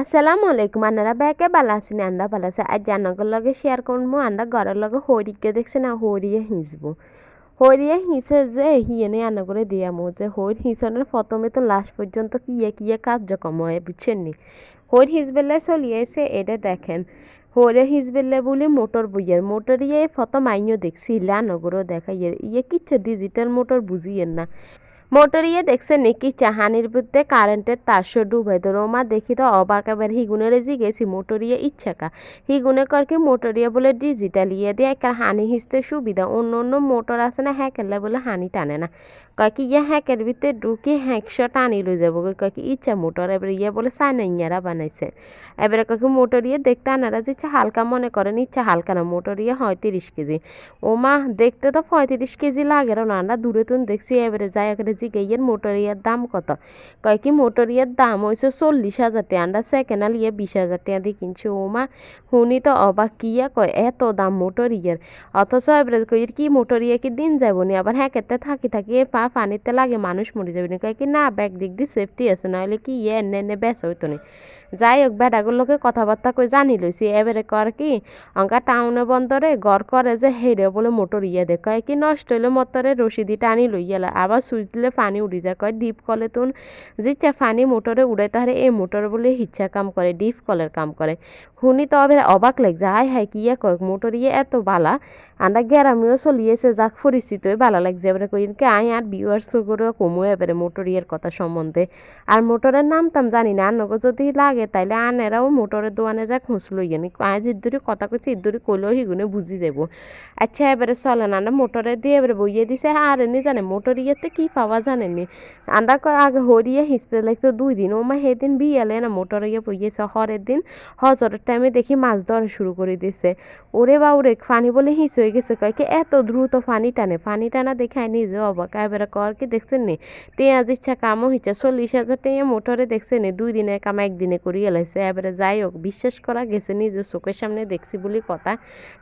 আসসালামু আলাইকুম আন্নারা ব্যাকে বালা আছেন আন্ডা বালা আছে আজ জানগর লগে শেয়ার করবো আন্ডা ঘরের লগে হরিকে দেখছে না হরিয়ে হিঁচবো হরিয়ে হিঁচে যে হিয়েনে আন্না করে দিয়া মো যে হর হিঁচনের প্রথমে তো লাস্ট পর্যন্ত কিয়ে কার্যক্রম হয় বুঝছেন নি হর হিঁচবেলে চলিয়েছে এটা দেখেন হরে হিঁচবেলে বলে মোটর বইয়ের মোটর ইয়ে প্রথম আইনও দেখছি ইলে আনগরও দেখা ইয়ে কিচ্ছে ডিজিটাল মোটর বুঝিয়েন না মোটর ইয়ে দেখছে নাকি চাহানির ভিতরে কারেন্টের তারশো ডুবাই তো রোমা দেখি তো অবাক এবার হিগুনের গেছি মোটর ইয়ে ইচ্ছাকা হিগুনে করকে মোটর ইয়ে বলে ডিজিটাল ইয়ে দিয়ে একটা হানি হিসতে সুবিধা অন্য অন্য মোটর আছে না হ্যাঁ কেলে বলে হানি টানে না কয় কি ইয়ে হ্যাকের ভিতরে ঢুকে হ্যাঁকশো টানি লই যাবো কয় কি ইচ্ছা মোটর এবার ইয়ে বলে সাইনাইয়ারা বানাইছে এবারে কয় কি মোটর ইয়ে দেখতে আনারা যে ইচ্ছা হালকা মনে করেন ইচ্ছা হালকা না মোটর ইয়ে হয় 30 কেজি ও মা দেখতে তো 35 কেজি লাগে না আমরা দূরে তুন দেখছি এবারে যাই এবারে জিগাইয়ের মোটরিয়ার দাম কত কয় কি মোটরিয়ার দাম হয়েছে 40,000 টাকা আমরা সেকেন্ড হাল ইয়ে 20,000 টাকা দিয়ে কিনছি ও মা শুনি তো অবাক কিয়া কয় এত দাম মোটরিয়ার অথচ এবারে কই কি মোটরিয়া কি দিন যাবো নি আবার হ্যাঁ কেতে থাকি পা পানিতে লাগে মানুষ মরে যাবে না কয় কি না ব্যাগ দিক দিয়ে সেফটি আছে নাহলে কি ইয়ে এনে বেসা হইতো না যাই হোক বেটাগুলোকে কথাবার্তা কই জানি লইছি এবারে কর কি অঙ্কা টাউনে বন্দরে গড় করে যে হেরে বলে মোটর ইয়ে দে কয় কি নষ্ট হইলে মতরে রশিদি টানি লইয়ালা আবার সুইচ দিলে পানি উড়ি যায় কয় ডিপ কলে তুন জিচ্ছা পানি মোটরে উড়ে তাহলে এই মোটর বলে হিচ্ছা কাম করে ডিপ কলের কাম করে শুনি তো আবার অবাক লাগছে হাই হাই কি ইয়ে কয় মোটর ইয়ে এত বালা আন্ডা গ্যারামিও চলিয়েছে যাক পরিচিতই ভালো লাগছে এবারে কই কি আই আর ভিউয়ার্স করে কমু এবারে মোটর ইয়ের কথা সম্বন্ধে আর মোটরের নাম তাম জানি না আনগো যদি লাগে তাইলে আনেরাও মোটরের দোকানে যা খুঁজ লইয়া নি আজ ইদ্দুরি কথা কইছি ইদ্দুরি কইলেও হিগুনে বুঝি দেবো আচ্ছা এবারে চলে না মোটরে দিয়ে এবারে বইয়ে দিছে আর এনে জানে মোটর ইয়েতে কি পাওয়া জানেনি আন্দা আগে হরিয়ে হিঁচতে লাগতো 2 দিন ও মা সেদিন বিয়ালে না মোটর ইয়ে বইয়েছে হরের দিন হজরের টাইমে দেখি মাছ ধরা শুরু করে দিছে ওরে বা ওরে পানি বলে হিঁচ হয়ে গেছে কয় কি এত দ্রুত পানি টানা দেখায় নিজে অবাক এবারে কর কি দেখছেন নি টেঁয়া ইচ্ছা কামও হইছে 40,000 টেঁয়া মোটরে দেখছেন নি 2 দিনের কাম একদিনে করিয়ে লাইছে এবারে যাই হোক বিশ্বাস করা গেছে নিজের চোখের সামনে দেখছি বলে কথা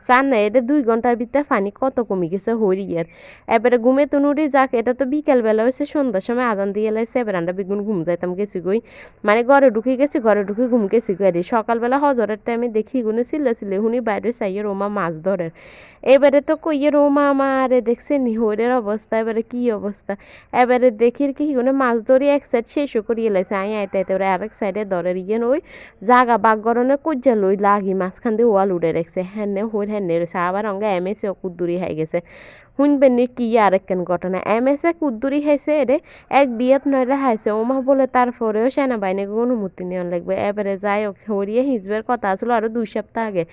চান না এটা 2 ঘন্টার ভিতরে পানি কত কমে গেছে হরিয়ার এবারে ঘুমে তুনুরি যাক এটা তো বিকেল বেলা হয়েছে সন্ধ্যার সময় আদান দিয়ে লাইছে এবার আমরা বেগুন ঘুম যাইতাম গেছি গই মানে ঘরে ঢুকে ঘুম গেছি গই সকালবেলা হজরের টাইমে দেখি গুনে চিল্লে হুনি বাইরে চাইয়ে রোমা মাছ ধরে এবারে তো কইয়ে রোমা আমারে দেখছে নি হরের অবস্থা এবারে কি অবস্থা এবারে দেখি কি গুনে মাছ ধরি এক সাইড শেষও করিয়ে লাইছে আইতে ওরা আরেক সাইডে ধরে ইয়ে ওই জাগা বাঘ গরনে কুজ্জা লই লাগি মাঝখান দিয়ে ওয়াল উড়ে রেখছে হ্যানে হইর হ্যানে রয়েছে আবার অঙ্গে এমএসে কুদ্দুরি হয়ে গেছে শুনবেন নি কি আর একখান ঘটনা এমএসে কুদ্দুরি খাইছে রে এক বিয়াত নয়রা খাইছে ওমা বলে তারপরেও সেনাবাহিনীকে অনুমতি নেওয়া লাগবে এবারে যাই হোক হরিয়ে হিঁচবের কথা আসলো আরো 2 সপ্তাহ আগে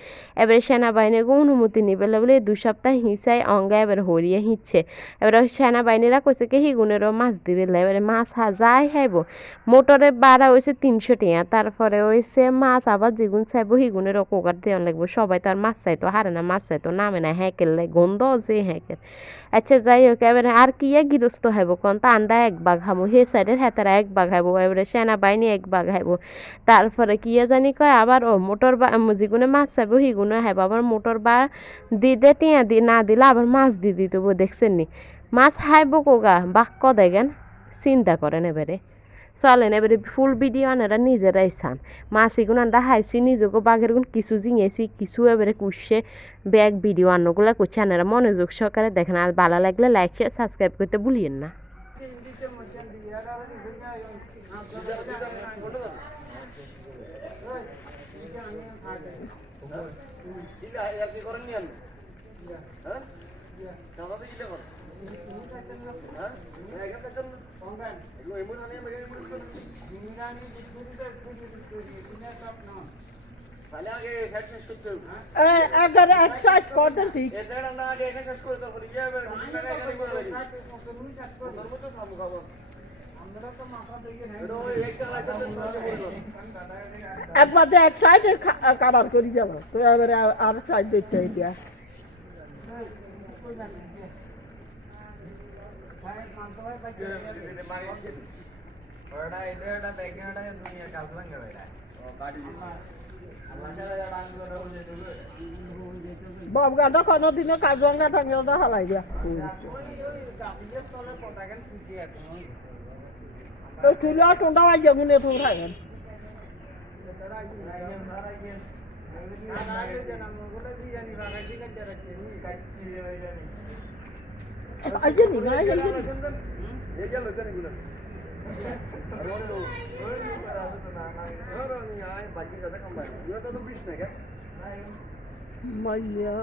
এবারে সেনাবাহিনীকে অনুমতি নিবে বলে 2 সপ্তাহ হিঁচাই অঙ্গা এবার হরিয়ে হিঁচছে এবারে সেনাবাহিনীরা কইছে কি হিগুনেরও মাছ দিবে এবারে মাছ যাই খাইব মোটরে বাড়া হয়েছে 300 টাকা তারপরে হয়েছে মাছ আবার যেগুন চাইবো হিগুনের কোকার দেওয়া লাগবে সবাই তো আর মাছ চাইতো হারে না মাছ চাইতো নামে না হ্যাঁকের গন্ধ যে হ্যাঁকের আচ্ছা যাই হোক এবারে আর কি গৃহস্থ হইব কোন তা আন্ডা 1 ভাগ হামো হে সাইডের হেতারা 1 ভাগ হাইব এবারে সেনাবাহিনী 1 ভাগ হাইব তারপরে কি জানি কয় আবার মোটর বা যেগুনে মাছ চাইবো হিগুনে হাইব আবার মোটর বা দিদে টিয়া না দিলে আবার মাছ দিয়ে দিত দেখছেন নি মাছ হাইব কোগা বাক্য দেখেন চিন্তা করেন এবারে চলেন এবারে ফুল ভিডিও আনারা নিজেরাই চান মাছ এগুলো আন্ডা হাইছি নিজেকে বাঘের গুণ কিছু জিঙেছি কিছু এবারে কুসছে ব্যাগ ভিডিও আন্নগুলা করছে আনারা মনোযোগ সহকারে দেখেন আর ভালো লাগলে লাইক শেয়ার সাবস্ক্রাইব করতে ভুলিয়েন না এক সাইড করতেন ঠিক একবার এক সাইডে কাবার করি যাব তো এবারে আর সাইড দেখতে দিয়া বাবগাটা কোনো দিনে কাজঙ্গা টাঙ্গা হালাই দিয়া তুই টোটা বাজে গুনে তো থাকেন Aja nih, nggak aja. Maya.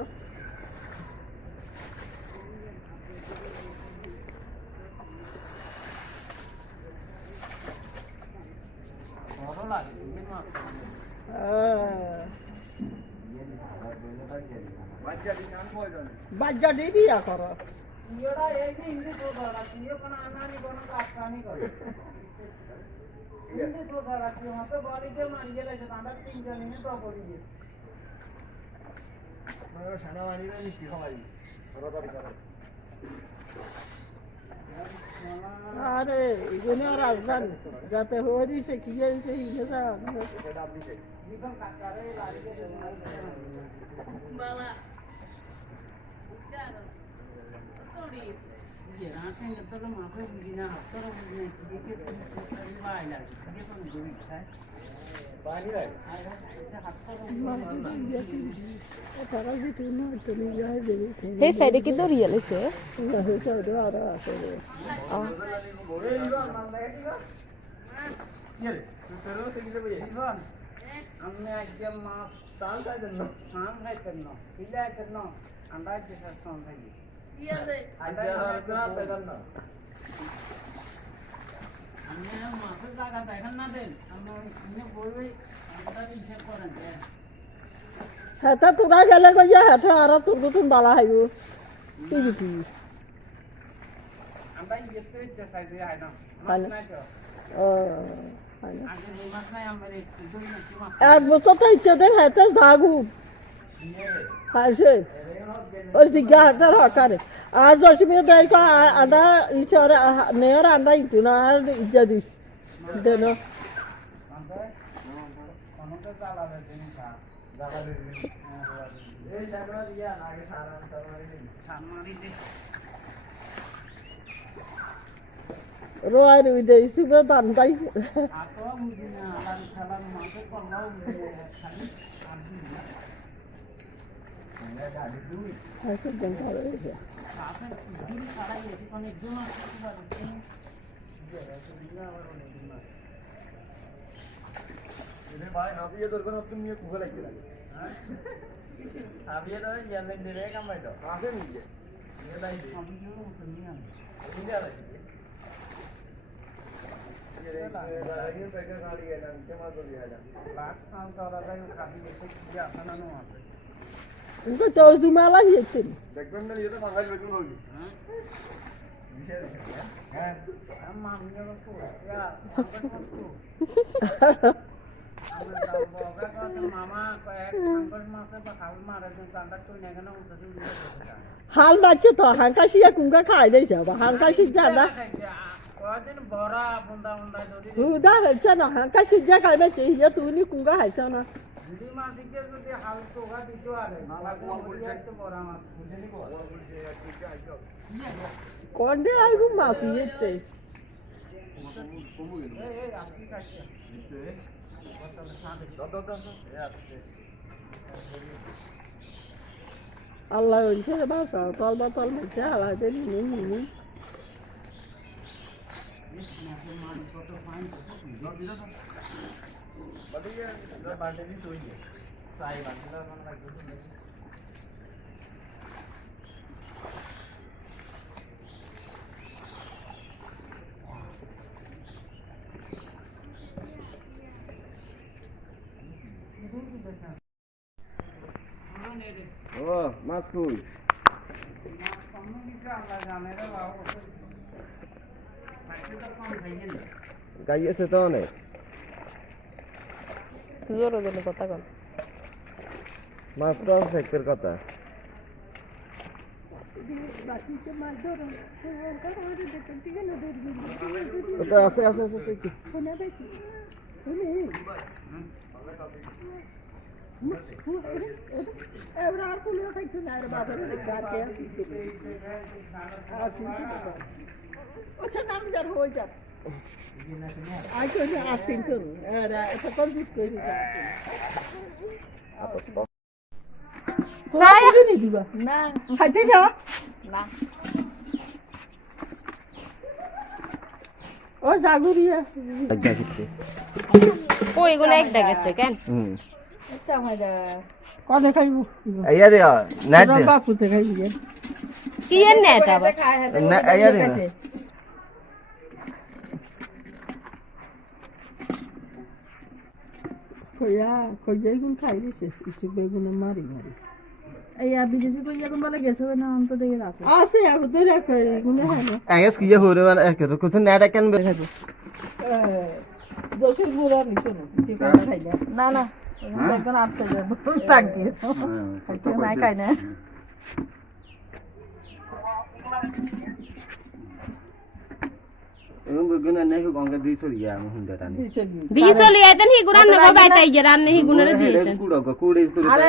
Baca di dia karo. আরে এখানে আর আসবেন যাতে হরি সে কি সে ইয়েটা বালা তোড়ি রাতে তোর মাথা বুঝি না তোর বুঝি না দিকে তুমি ভাই লাগে যে কোন গরিব চাই পানি লাগে তারা যে তুমি তুমি যাই দেবে সেই সাইডে কি দরিয়াল আছে আমি একদম মাছ সান খাইতেন না ইলা খাইতেন না আমরা যে সান খাই ইয়ালে আইডা খাইতেন না আমি মাছের জায়গা দেখেন না দেন আমরা ইনে বলবি আমরা ইচ্ছা করেন দেন হ্যাঁ তা তোরা গেলে কইয়া হ্যাঁ আর তোর নতুন বালা হাইবো তুই কি আমরা ইয়েতে যে সাইজে আই না মাছ নাই তো ও আগে দুই মাস নাই আমরা দুই মাস মাছ এক বছর তো ইচ্ছে দেখ হ্যাঁ যাগু হাসে ওই জিজ্ঞা হাটার হকারে আজ অসুবিধা দেয় কো আদা ইচ্ছার নেয়ার আন্দা ইতু না আর ইজ্জা দিস দেন আমাদের জ্বালাবে জিনিস জ্বালাবে এই জায়গা দিয়া আগে সামারি দে রোয় রুই দেই সুবে দান দাই আতো মুদিনা আলার খালার মাঝে পাল্লাও খালি আদি আমরা গাড়ি দুই হাসে দেন করে আপনি দিন সারা এসে কোন একজন আসতে পারে এনে ভাই হাবিয়ে ধরবেন তুমি নিয়ে কুফে লাগবে হাবিয়ে ধরে গেলেন দিলে কামাইতো আছে নিজে এলাই আমি কি করব নিয়ে আমি নিজে লাগবে ये पैसा गाड़ी है ना जमा तो दिया जा লাখ সাল করা যায় কাটি এসে কি আসানো আছে উনকো তো জুমালা হিয়েছে দেখবেন না এটা বাঙালি বেগুন হইল হ্যাঁ আম্মা আমি যখন তো ইয়া মামা কয়েক আঙ্গুল মাসে বা খাল মারে তো কান্ডা তো নেগেন উঠতে দিয়ে হাল মারছে তো হাঙ্কাশিয়া কুঙ্গা খাই দেইছে বা হাঙ্কাশি জানা কদিন বড়া বুন্দা বুন্দা যদি হুদা হচ্ছে না হাঙ্কাশি যা খাইবে চেয়ে তুমি কুঙ্গা হাইছ না যদি মাসিকে যদি হাল তোগা দিতে আরে নালা কোয়া বলছে তো বড়া মাছ বুঝেনি কো কোয়া বলছে ঠিক আছে কোন্ডে আইবু মাসি এতে কমু গেল এই আপনি কাছে দাদা এ আসছে আল্লাহ হইছে বাসা তলবা তলবা আলা দেনি নি বাদিকে বান্ডে দি তোই সাই বান্ডে মানে লাগবে ও মাছ কই গাইয়েছে তো অনেক জোরে জোরে কথা কন মাছ তো ফেকের কথা ওটা আছে আছে আছে আছে এবার আর কোন খাইছে না রে বাবা রে কাকে আসি ও সে নাম যার হয়ে যা আই করে আসিন তো এরা এটা কোন দিক করে Saya. নি দিবা না খাইতে না না ও জাগুরিয়া Kau guna ek dah kata kan? এটা আমাদের কোনে খাইবো আইয়া দে নাট দে বাপুতে খাইবি Kian ni ada apa? না আইয়া দে কইয়া গুন খাই দিছে ইসু বেগুন মারি এই বিদেশি কইয়া কোন বলে গেছে না অন্ত দিয়ে আছে আছে আর ধরে কই গুনে হয় না আইয়াস কি হরে মানে এক তো কিছু নাট কেন বেছে দোষের মুরা নিছো না ঠিক আছে খাইলা না না একজন আপসে যাব টাঙ্কি খাইতে নাই খাই না এবং বেগুন না কি গঙ্গা দি ছড়ি গিয়া আমি হুন্ডা টানি দিছে Di soli ada ni guna nak kau baca ijaran ni guna ada di. কুড়ো কুড়ি করে আরে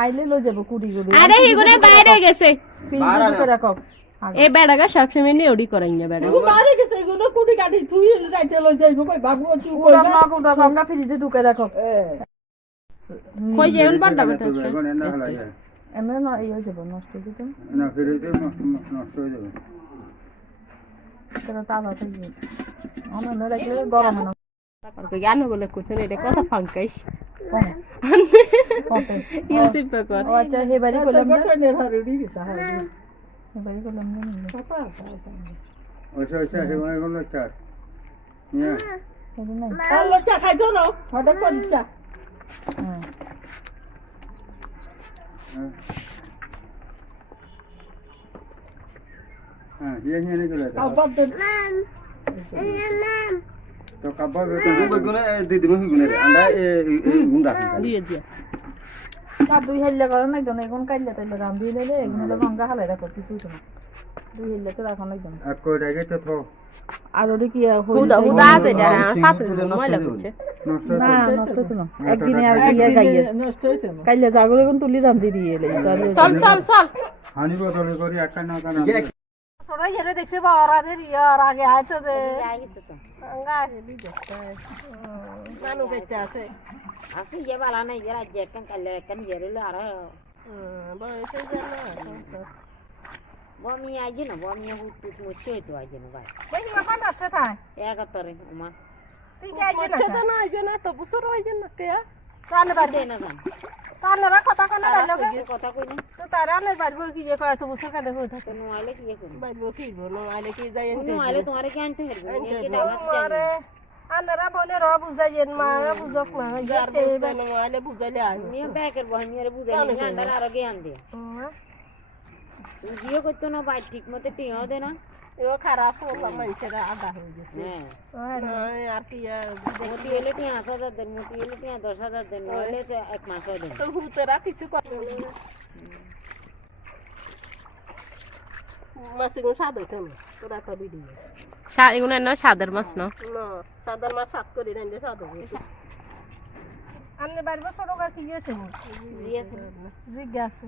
আইলে লই যাব কুড়ি কুড়ি Ada hi guna বাইরে গেছে ফ্রিজে ঢুকে রাখো এই বেড়াগা সবসময় নিয়ে ওডি করাই না বেড়া এগো মারে গেছে এগুলো কুটি কাটি তুই যাইতে লই যাইবো কই বাবু তুই কই ওটা না ওটা আমরা ফ্রিজে ঢুকে রাখো কই যেন বড় বড় আছে এমন না এই হয়ে যাব নষ্ট হয়ে যাবে না ফেরইতে নষ্ট হয়ে যাবে সেটা তাজা থাকবে আমরা না রাখলে গরম না Kau gano gula kucing ni dekat apa pangkais? কত Yusuf pekor. ও আচ্ছা হে বাড়ি কইলাম না বছরের হারুড়ি গেছে হ্যাঁ হে বাড়ি কইলাম না পাপা ওইসা ওইসা হেমনে গেল চার নিয়া এই নাই আর লচা খাইতো না হঠাৎ করে চা হ্যাঁ হ্যাঁ ইয়ে নিয়ে চলে যা আবার দেন তো কাব্বা বেগুন দি দিমু গুনে আন্ডা এ গুন রাখি Dia dia. আর দুই হেল্লা করো না জন এখন কাইলে তাইলে রাম দিয়ে লইলে এগুলো গঙ্গা হালাই রাখো কিছু তো না দুই হেল্লা তো রাখো না জন আর কই রাখে তো তো আর ওরে কি Huda huda aja dah. Satu dulu mulai kucing. নষ্ট না নষ্ট তো না একদিনে আর কি গাইয়ে নষ্ট হইতো না কাইলে জাগরে কোন তুলি রাম দিয়ে দিয়ে লই Sol sol sol. হানি বদলে করি একা না কারণ সরাই হেরে দেখছে বারাদের ইয়ার আগে আইতো দে নানু বেঁচে আছে Aku je bala na jera je kan jere la ara. বয়সে জানা Bo mi aje na bo mi hu tu mo choi tu aje na ba. বেশি বাবা নষ্ট থাক Ya ka tore uma. তুই কি আইছে বাচ্চা না জানা আইছে না তো বুসর আইছে না কে তানে বাড়ি De na kan. তানে রা কথা কোন বাইলো Ye kota ko ni. তো তারা নে বাড়বো কি যে কয় তো বুসর কাঁদে কই থাকে No ale ki ye ko. বাইবো কি বলো আইলে কি যাই No ale tumhare kya ante her. Ye ki dala মারে আনারা বলে র বুঝাইয়েন মা বুঝক না যাচ্ছে জানো আইলে বুঝাইলে I ni ba ker bo ni re bude ni andar ara ge ande. Tu jiyo ko to na ba ঠিক মতে টিও de na. এও খারাপ হলো মানুষের আদা হয়ে গেছে আর কি Moti ele tia 8000 den moti ele tia 10000 den ele se ek mas den. তো হুতেরা কিছু মাসিগুন স্বাদ হইতো না তোরা একটা video Sa guna no sadar mas no. না সাদার মাছ সাত করে রেঞ্জে স্বাদ হবে আনলে বাড়বো ছোট কা কি গেছে Ye জিজ্ঞাসা